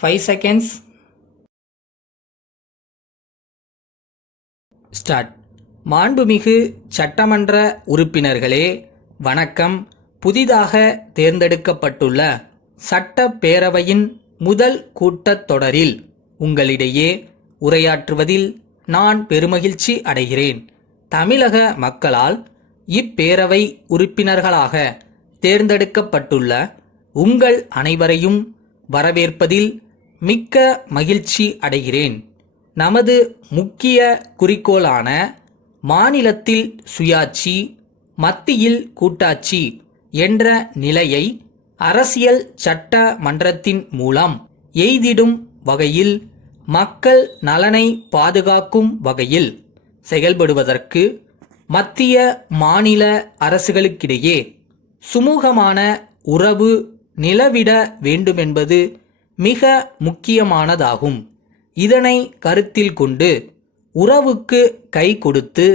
5 seconds. Start. மாண்புமிகு சட்டமன்ற உறுப்பினர்களே, வணக்கம். புதிதாக தேர்ந்தெடுக்கப்பட்டுள்ள சட்டப்பேரவையின் முதல் கூட்டத்தொடரில் உங்களிடையே உரையாற்றுவதில் நான் பெருமகிழ்ச்சி அடைகிறேன். தமிழக மக்களால் இப்பேரவை உறுப்பினர்களாக தேர்ந்தெடுக்கப்பட்டுள்ள உங்கள் அனைவரையும் வரவேற்பதில் மிக்க மகிழ்ச்சி அடைகிறேன். நமது முக்கிய குறிக்கோளான மாநிலத்தில் சுயாட்சி, மத்தியில் கூட்டாட்சி என்ற நிலையை அரசியல் சட்ட மன்றத்தின் மூலம் எய்திடும் வகையில், மக்கள் நலனை பாதுகாக்கும் வகையில் செயல்படுவதற்கு மத்திய மாநில அரசுகளுக்கிடையே சுமூகமான உறவு நிலவிட வேண்டுமென்பது மிக முக்கியமானதாகும். இதனை கருத்தில் கொண்டு உறவுக்கு கை கொடுத்து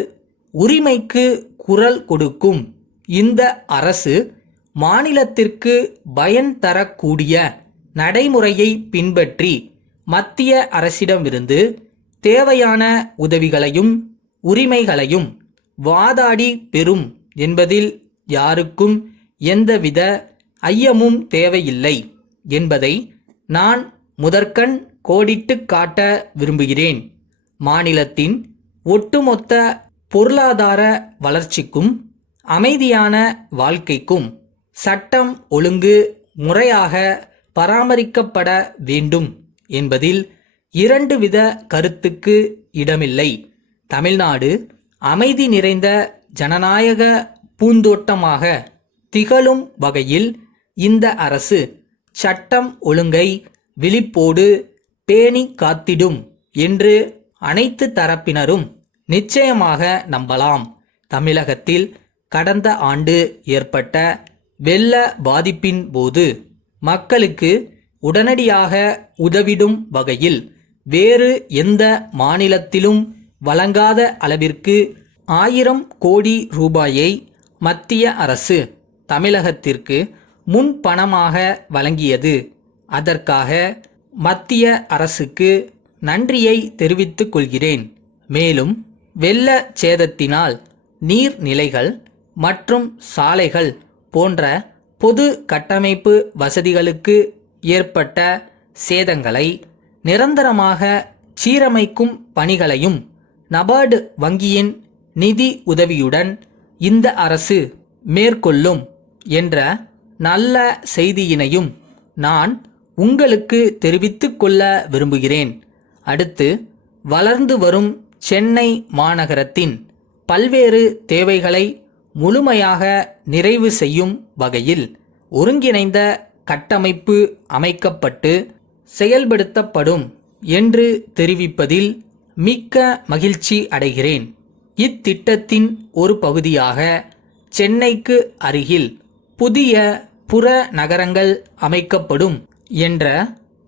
உரிமைக்கு குரல் கொடுக்கும் இந்த அரசு மாநிலத்திற்கு பயன் தரக்கூடிய நடைமுறையை பின்பற்றி மத்திய அரசிடமிருந்து தேவையான உதவிகளையும் உரிமைகளையும் வாதாடி பெறும் என்பதில் யாருக்கும் எந்தவித ஐயமும் தேவையில்லை என்பதை நான் முதற்கண் கோடிட்டு காட்ட விரும்புகிறேன். மாநிலத்தின் ஒட்டுமொத்த பொருளாதார வளர்ச்சிக்கும் அமைதியான வாழ்க்கைக்கும் சட்டம் ஒழுங்கு முறையாக பராமரிக்கப்பட வேண்டும் என்பதில் இரண்டு வித கருத்துக்கு இடமில்லை. தமிழ்நாடு அமைதி நிறைந்த ஜனநாயக பூந்தோட்டமாக திகழும் வகையில் இந்த அரசு சட்டம் ஒழுங்கை விழிப்போடு பேணி காத்திடும் என்று அனைத்து தரப்பினரும் நிச்சயமாக நம்பலாம். தமிழகத்தில் கடந்த ஆண்டு ஏற்பட்ட வெள்ள பாதிப்பின் போது மக்களுக்கு உடனடியாக உதவிடும் வகையில் வேறு எந்த மாநிலத்திலும் வழங்காத அளவிற்கு 1000 கோடி ரூபாயை மத்திய அரசு தமிழகத்திற்கு முன்பணமாக வழங்கியது. அதற்காக மத்திய அரசுக்கு நன்றியை தெரிவித்துக் கொள்கிறேன். மேலும் வெள்ள சேதத்தினால் நீர்நிலைகள் மற்றும் சாலைகள் போன்ற பொது கட்டமைப்பு வசதிகளுக்கு ஏற்பட்ட சேதங்களை நிரந்தரமாக சீரமைக்கும் பணிகளையும் நபார்டு வங்கியின் நிதி உதவியுடன் இந்த அரசு மேற்கொள்ளும் என்ற நல்ல செய்தியினையும் நான் உங்களுக்கு தெரிவித்துக் கொள்ள விரும்புகிறேன். அடுத்து, வளர்ந்து வரும் சென்னை மாநகரத்தின் பல்வேறு தேவைகளை முழுமையாக நிறைவு செய்யும் வகையில் ஒருங்கிணைந்த கட்டமைப்பு அமைக்கப்பட்டு செயல்படுத்தப்படும் என்று தெரிவிப்பதில் மிக்க மகிழ்ச்சி அடைகிறேன். இத்திட்டத்தின் ஒரு பகுதியாக சென்னைக்கு அருகில் புதிய புற நகரங்கள் அமைக்கப்படும் என்ற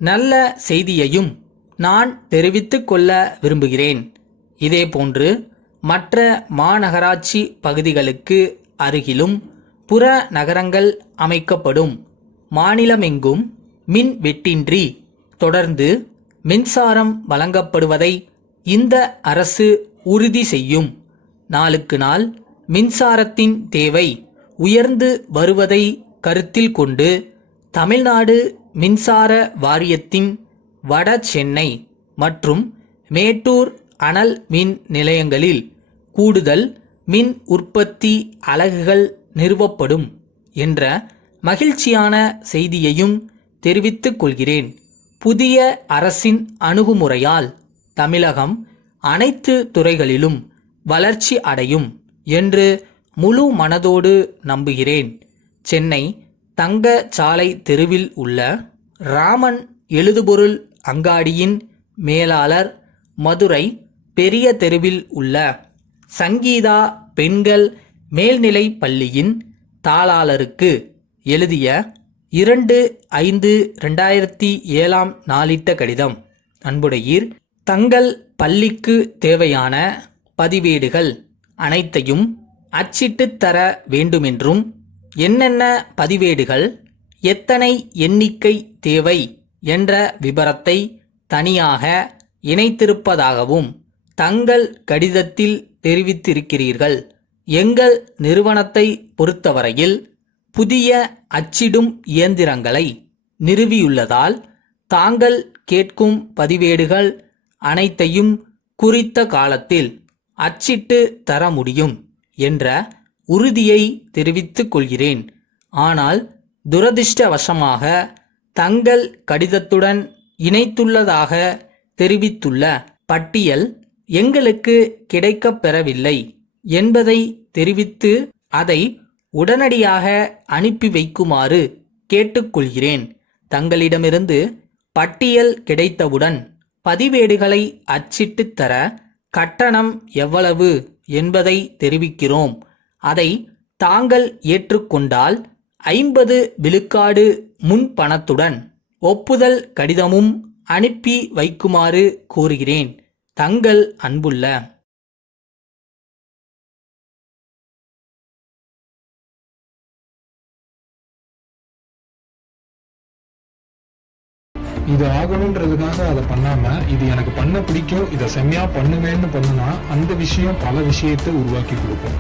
நல்ல செய்தியையும் நான் தெரிவித்துக் கொள்ள விரும்புகிறேன். இதேபோன்று மற்ற மாநகராட்சி பகுதிகளுக்கு அருகிலும் புற நகரங்கள் அமைக்கப்படும். மாநிலமெங்கும் மின் வெட்டின்றி தொடர்ந்து மின்சாரம் வழங்கப்படுவதை இந்த அரசு உறுதி செய்யும். நாளுக்கு நாள் மின்சாரத்தின் தேவை உயர்ந்து வருவதை கருத்தில் கொண்டு தமிழ்நாடு மின்சார வாரியத்தின் வட சென்னை மற்றும் மேட்டூர் அனல் மின் நிலையங்களில் கூடுதல் மின் உற்பத்தி அலகுகள் நிறுவப்படும் என்ற மகிழ்ச்சியான செய்தியையும் தெரிவித்துக் கொள்கிறேன். புதிய அரசின் அணுகுமுறையால் தமிழகம் அனைத்து துறைகளிலும் வளர்ச்சி அடையும் என்று முழு மனதோடு நம்புகிறேன். சென்னை தங்க சாலை தெருவில் உள்ள ராமன் எழுதுபொருள் அங்காடியின் மேலாளர், மதுரை பெரிய தெருவில் உள்ள சங்கீதா பெண்கள் மேல்நிலை பள்ளியின் தாளாளருக்கு எழுதிய 2/5/2007 நாளிட்ட கடிதம். அன்புடையீர், தங்கள் பள்ளிக்கு தேவையான பதிவேடுகள் அனைத்தையும் அச்சிட்டு தர வேண்டுமென்றும், என்னென்ன பதிவேடுகள், எத்தனை எண்ணிக்கை தேவை என்ற விபரத்தை தனியாக இணைத்திருப்பதாகவும் தங்கள் கடிதத்தில் தெரிவித்திருக்கிறீர்கள். எங்கள் நிறுவனத்தை பொறுத்தவரையில் புதிய அச்சிடும் இயந்திரங்களை நிறுவியுள்ளதால் தாங்கள் கேட்கும் பதிவேடுகள் அனைத்தையும் குறித்த காலத்தில் அச்சிட்டு தர முடியும் என்ற உறுதியை தெரிவித்துக் கொள்கிறேன். ஆனால் துரதிர்ஷ்டவசமாக தங்கள் கடிதத்துடன் இணைத்துள்ளதாக தெரிவித்துள்ள பட்டியல் எங்களுக்கு கிடைக்கப் பெறவில்லை என்பதை தெரிவித்து அதை உடனடியாக அனுப்பி வைக்குமாறு கேட்டுக்கொள்கிறேன். தங்களிடமிருந்து பட்டியல் கிடைத்தவுடன் பதிவேடுகளை அச்சிட்டுத் தர கட்டணம் எவ்வளவு என்பதை தெரிவிக்கிறோம். அதை தாங்கள் ஏற்றுக்கொண்டால் 50 விழுக்காடு முன் பணத்துடன் ஒப்புதல் கடிதமும் அனுப்பி வைக்குமாறு கோருகிறேன். தங்கள் அன்புள்ள இது ஆகணுன்றதுக்காக அதை பண்ணாம, இது எனக்கு பண்ண பிடிக்கும், இதை செம்மையா பண்ணுவேன்னு பண்ணுனா அந்த விஷயம் பல விஷயத்தை உருவாக்கி கொடுக்கும்.